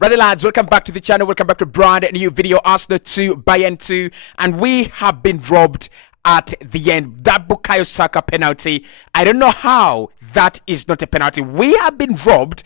Brother lads, welcome back to the channel. Welcome back to brand new video. Arsenal 2, Bayern 2, and we have been robbed at the end. That Bukayo Saka penalty, I don't know how that is not a penalty. We have been robbed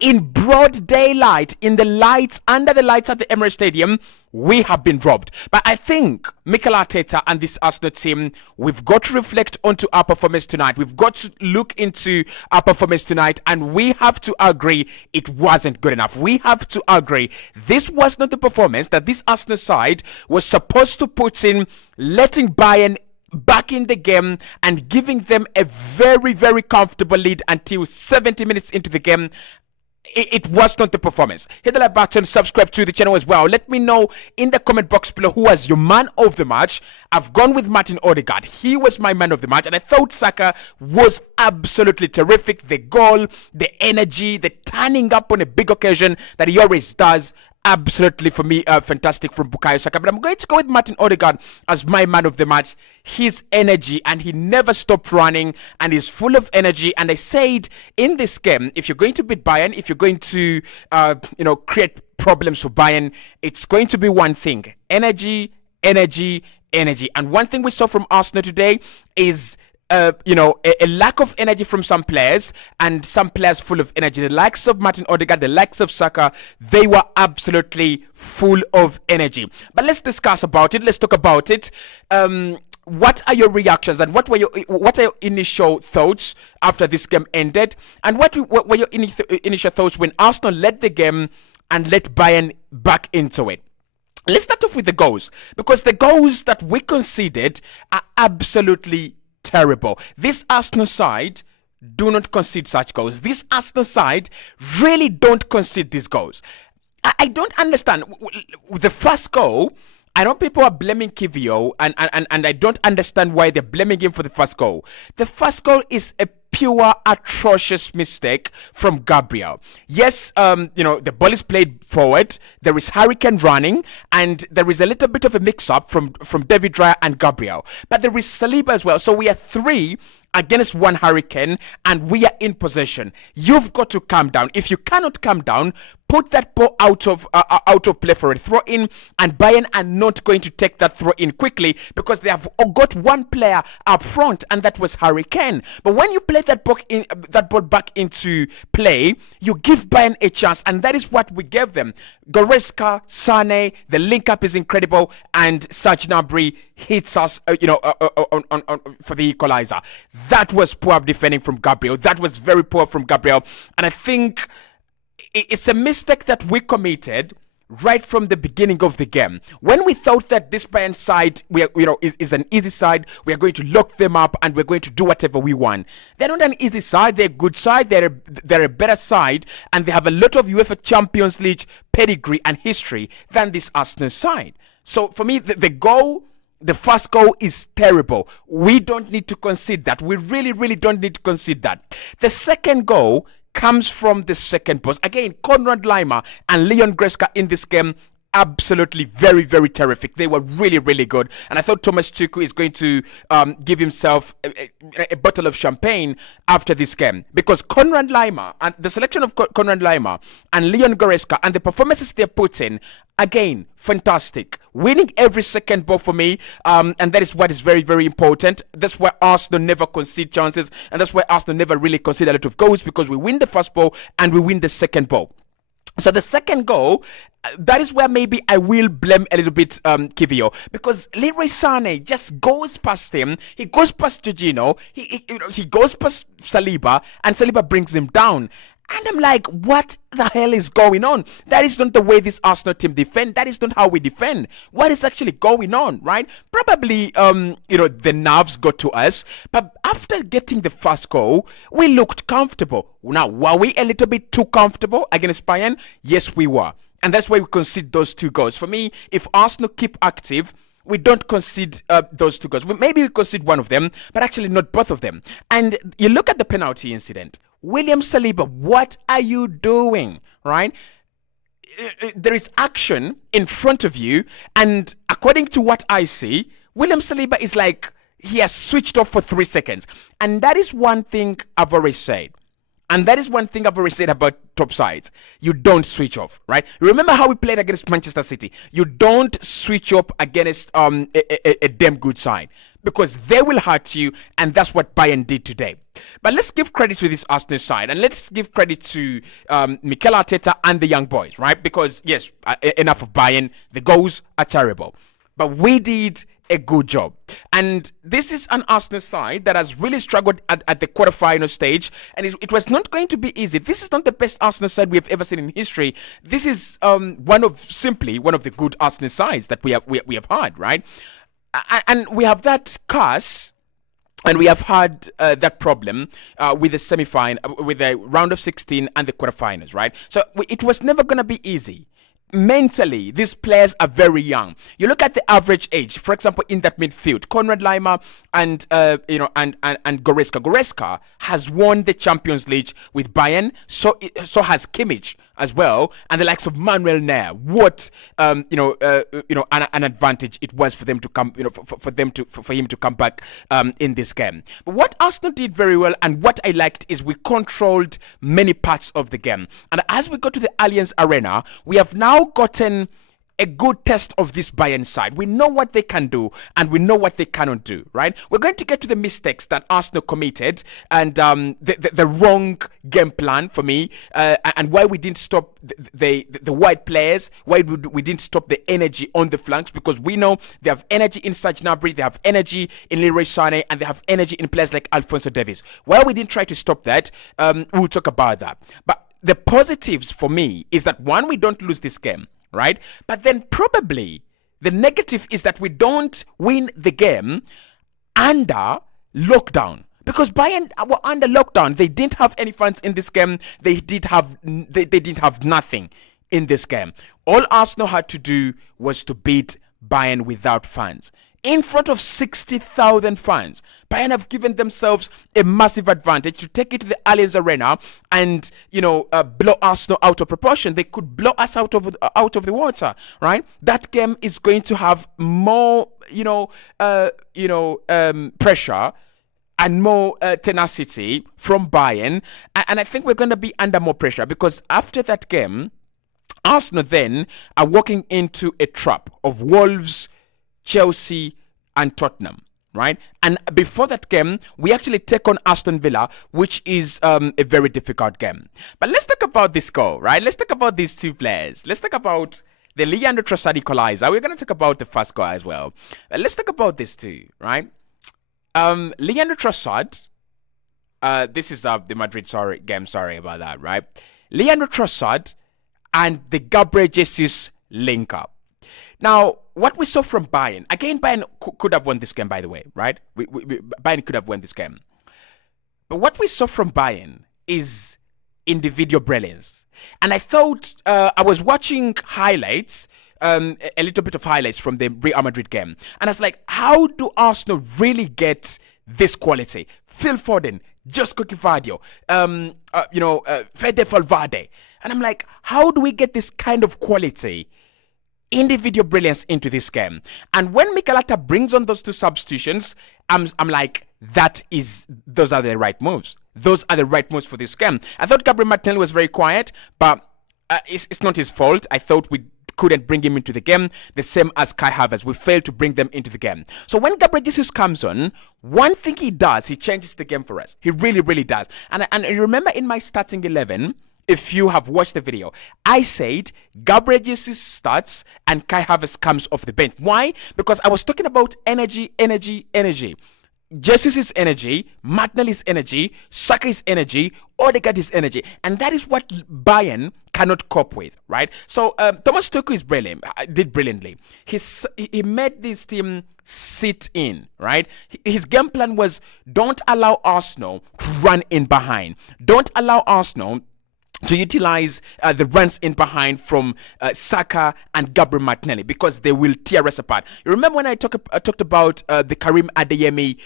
in broad daylight, in the lights, under the lights at the Emirates Stadium. We have been robbed. But I think Mikel Arteta and this Arsenal team, we've got to reflect onto our performance tonight. We've got to look into our performance tonight, and we have to agree it wasn't good enough. We have to agree this was not the performance that this Arsenal side was supposed to put in, letting Bayern back in the game and giving them a very, very comfortable lead until 70 minutes into the game. It was not the performance. Hit the like button, subscribe to the channel as well. Let me know in the comment box below who was your man of the match. I've gone with Martin Odegaard. He was my man of the match, and I thought Saka was absolutely terrific. The goal, the energy, the turning up on a big occasion that he always does. Absolutely, for me, fantastic from Bukayo Saka. But I'm going to go with Martin Odegaard as my man of the match. His energy, and he never stopped running, and he's full of energy. And I said in this game, if you're going to beat Bayern, if you're going to, create problems for Bayern, it's going to be one thing: energy, energy, energy. And one thing we saw from Arsenal today is a lack of energy from some players, and some players full of energy. The likes of Martin Odegaard, the likes of Saka, they were absolutely full of energy. But let's discuss about it. Let's talk about it. What are your reactions, and what are your initial thoughts after this game ended? And what were your initial thoughts when Arsenal led the game and let Bayern back into it? Let's start off with the goals, because the goals that we conceded are absolutely terrible. This Arsenal side do not concede such goals. This Arsenal side really don't concede these goals. I don't understand. The first goal, I know people are blaming Kivio, and I don't understand why they're blaming him for the first goal. The first goal is a pure atrocious mistake from Gabriel. Yes, the ball is played forward. There is Hurricane running, and there is a little bit of a mix-up from David Raya and Gabriel. But there is Saliba as well. So we are 3 against 1 Hurricane, and we are in possession. You've got to calm down. If you cannot calm down, put that ball out of play for a throw in, and Bayern are not going to take that throw in quickly because they have got one player up front, and that was Hurricane. But when you play that ball back into play, you give Bayern a chance, and that is what we gave them. Goretzka, Sane, the link up is incredible, and Serge Gnabry hits us, for the equalizer. That was poor defending from Gabriel. That was very poor from Gabriel, and I think it's a mistake that we committed right from the beginning of the game, when we thought that this Bayern side, is an easy side. We are going to lock them up, and we're going to do whatever we want. They're not an easy side. They're a good side. They're a better side, and they have a lot of UEFA Champions League pedigree and history than this Arsenal side. So for me, the first goal is terrible. We don't need to concede that. We really, really don't need to concede that. The second goal comes from the second post. Again, Konrad Laimer and Leon Goretzka in this game, absolutely very, very terrific. They were really, really good. And I thought Thomas Tuchel is going to give himself a bottle of champagne after this game, because Konrad Laimer and the selection of Konrad Laimer and Leon Goretzka and the performances they put in, again, fantastic. Winning every second ball for me, and that is what is very, very important. That's why Arsenal never concede chances, and that's why Arsenal never really concede a lot of goals, because we win the first ball and we win the second ball. So the second goal, that is where maybe I will blame a little bit Kivio, because Leroy Sane just goes past him. He goes past Jorginho. He goes past Saliba, and Saliba brings him down. And I'm like, what the hell is going on? That is not the way this Arsenal team defend. That is not how we defend. What is actually going on, right? Probably, the nerves got to us. But after getting the first goal, we looked comfortable. Now, were we a little bit too comfortable against Bayern? Yes, we were. And that's why we concede those 2 goals. For me, if Arsenal keep active, we don't concede those 2 goals. Maybe we concede one of them, but actually not both of them. And you look at the penalty incident. William Saliba, what are you doing, right? There is action in front of you, and according to what I see, William Saliba is like, he has switched off for 3 seconds. And that is one thing I've already said. And that is one thing I've always said about top sides. You don't switch off, right? Remember how we played against Manchester City? You don't switch up against a damn good side because they will hurt you, and that's what Bayern did today. But let's give credit to this Arsenal side, and let's give credit to Mikel Arteta and the young boys, right? Because, yes, enough of Bayern. The goals are terrible. But we did a good job. And this is an Arsenal side that has really struggled at the quarterfinal stage, and it was not going to be easy. This is not the best Arsenal side we have ever seen in history. This is simply one of the good Arsenal sides that we have had, right? And we have that curse. And we have had that problem with the semi-final, with the round of 16 and the quarterfinals, right? So it was never going to be easy. Mentally, these players are very young. You look at the average age, for example, in that midfield, Konrad Laimer and Goretzka. Goretzka has won the Champions League with Bayern, so has Kimmich as well, and the likes of Manuel Neuer. What an advantage it was for them to come, for him to come back in this game. But what Arsenal did very well, and what I liked, is we controlled many parts of the game. And as we go to the Allianz Arena, we have now gotten a good test of this Bayern side. We know what they can do and we know what they cannot do, right? We're going to get to the mistakes that Arsenal committed and the wrong game plan for me, and why we didn't stop the wide players, why we didn't stop the energy on the flanks, because we know they have energy in Serge Gnabry, they have energy in Leroy Sané, and they have energy in players like Alphonso Davies. Why we didn't try to stop that, we'll talk about that. But the positives for me is that, one, we don't lose this game, right? But then probably the negative is that we don't win the game under lockdown. Because Bayern were under lockdown. They didn't have any fans in this game. They didn't have nothing in this game. All Arsenal had to do was to beat Bayern without fans. In front of 60,000 fans, Bayern have given themselves a massive advantage to take it to the Allianz Arena and, blow Arsenal out of proportion. They could blow us out of the water, right? That game is going to have more, pressure and more tenacity from Bayern, and I think we're going to be under more pressure, because after that game, Arsenal then are walking into a trap of Wolves, Chelsea and Tottenham, right? And before that game, we actually take on Aston Villa, which is a very difficult game. But let's talk about this goal, right? Let's talk about these two players. Let's talk about the Leandro Trossard equalizer. We're going to talk about the first goal as well. Let's talk about this too, right? Leandro Trossard, this is the Madrid game, sorry about that, right? Leandro Trossard and the Gabriel Jesus link up. Now, what we saw from Bayern, again, Bayern could have won this game, by the way, right? Bayern could have won this game. But what we saw from Bayern is individual brilliance. And I thought, I was watching highlights, a little bit of highlights from the Real Madrid game. And I was like, how do Arsenal really get this quality? Phil Foden, Josko Gvardiol, Fede Valverde. And I'm like, how do we get this kind of quality, individual brilliance, into this game? And when Mikel Arteta brings on those two substitutions, I'm like, those are the right moves. Those are the right moves for this game. I thought Gabriel Martinelli was very quiet, but it's not his fault. I thought we couldn't bring him into the game, the same as Kai Havertz. We failed to bring them into the game. So when Gabriel Jesus comes on, one thing he does, he changes the game for us. He really, really does. And remember in my starting 11, if you have watched the video, I said Gabriel Jesus starts and Kai Havertz comes off the bench. Why? Because I was talking about energy. Jesus' energy, Martinelli's energy, Saka's energy, Odegaard's energy. And that is what Bayern cannot cope with, right? So Thomas Tuchel did brilliantly. He made this team sit in, right? His game plan was, don't allow Arsenal to run in behind. Don't allow Arsenal to utilize the runs in behind from Saka and Gabriel Martinelli, because they will tear us apart. You remember when I talked about the Karim Adeyemi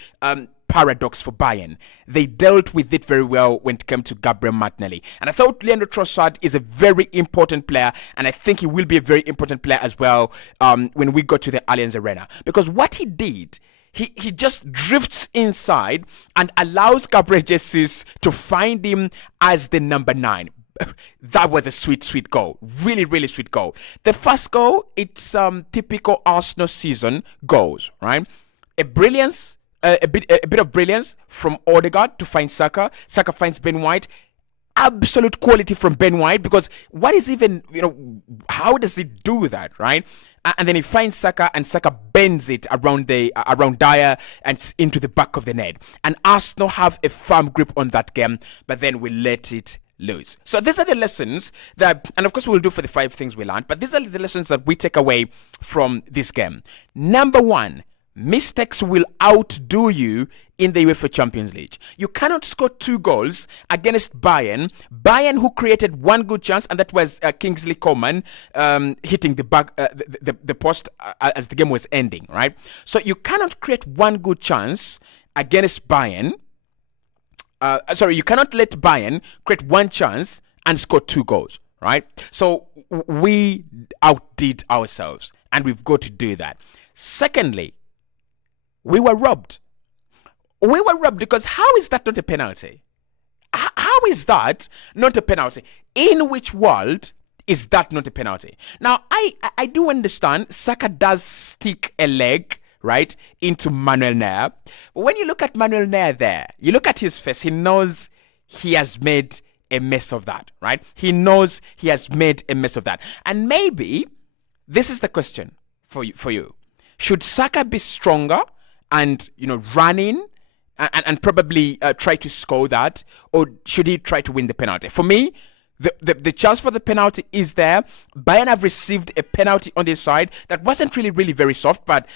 paradox for Bayern? They dealt with it very well when it came to Gabriel Martinelli. And I thought Leandro Trossard is a very important player, and I think he will be a very important player as well when we go to the Allianz Arena. Because what he did, he just drifts inside and allows Gabriel Jesus to find him as the number 9. That was a sweet goal. Really, really sweet goal. The first goal, it's typical Arsenal season goals, right? A bit of brilliance from Odegaard to find Saka. Saka finds Ben White. Absolute quality from Ben White, because what is even, how does he do that, right? And then he finds Saka, and Saka bends it around Dyer and into the back of the net. And Arsenal have a firm grip on that game, but then we let it loose. So these are the lessons that, and of course we'll do for the 5 things we learned, but these are the lessons that we take away from this game. Number 1, mistakes will outdo you in the UEFA Champions League. You cannot score 2 goals against Bayern. Bayern, who created 1 good chance, and that was Kingsley Coman hitting the back, the post as the game was ending, right? So you cannot create 1 good chance against Bayern. You cannot let Bayern create 1 chance and score 2 goals, right? So we outdid ourselves, and we've got to do that. Secondly, we were robbed. We were robbed because how is that not a penalty? How is that not a penalty? In which world is that not a penalty? Now, I do understand Saka does stick a leg, right, into Manuel Neuer. But when you look at Manuel Neuer there, you look at his face, he knows he has made a mess of that, right? He knows he has made a mess of that. And maybe this is the question for you. Should Saka be stronger and, run in and probably try to score that, or should he try to win the penalty? For me, the chance for the penalty is there. Bayern have received a penalty on their side that wasn't really very soft, but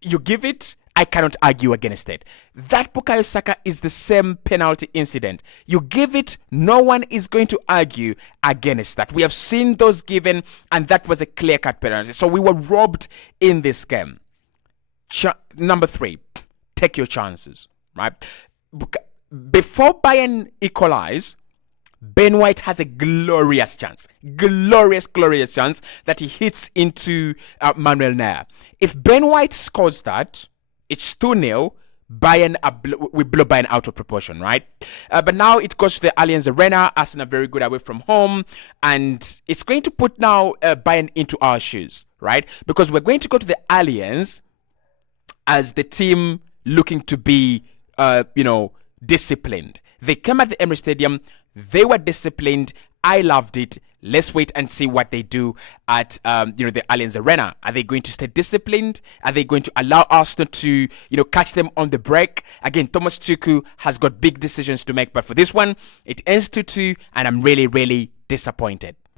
you give it, I cannot argue against it. That Bukayo Saka is the same penalty incident. You give it, no one is going to argue against that. We have seen those given, and that was a clear-cut penalty. So we were robbed in this game. Number 3, take your chances, right? Before Bayern equalize, Ben White has a glorious chance that he hits into Manuel Neuer. If Ben White scores that, it's 2-0. Bayern we blow Bayern out of proportion, right? But now it goes to the Allianz Arena. Arsenal are very good away from home, and it's going to put now Bayern into our shoes, right? Because we're going to go to the Allianz as the team looking to be, disciplined. They came at the Emirates Stadium. They were disciplined. I loved it. Let's wait and see what they do at the Allianz Arena. Are they going to stay disciplined? Are they going to allow Arsenal to catch them on the break? Again, Thomas Tuchel has got big decisions to make, but for this one, it ends 2-2, and I'm really disappointed.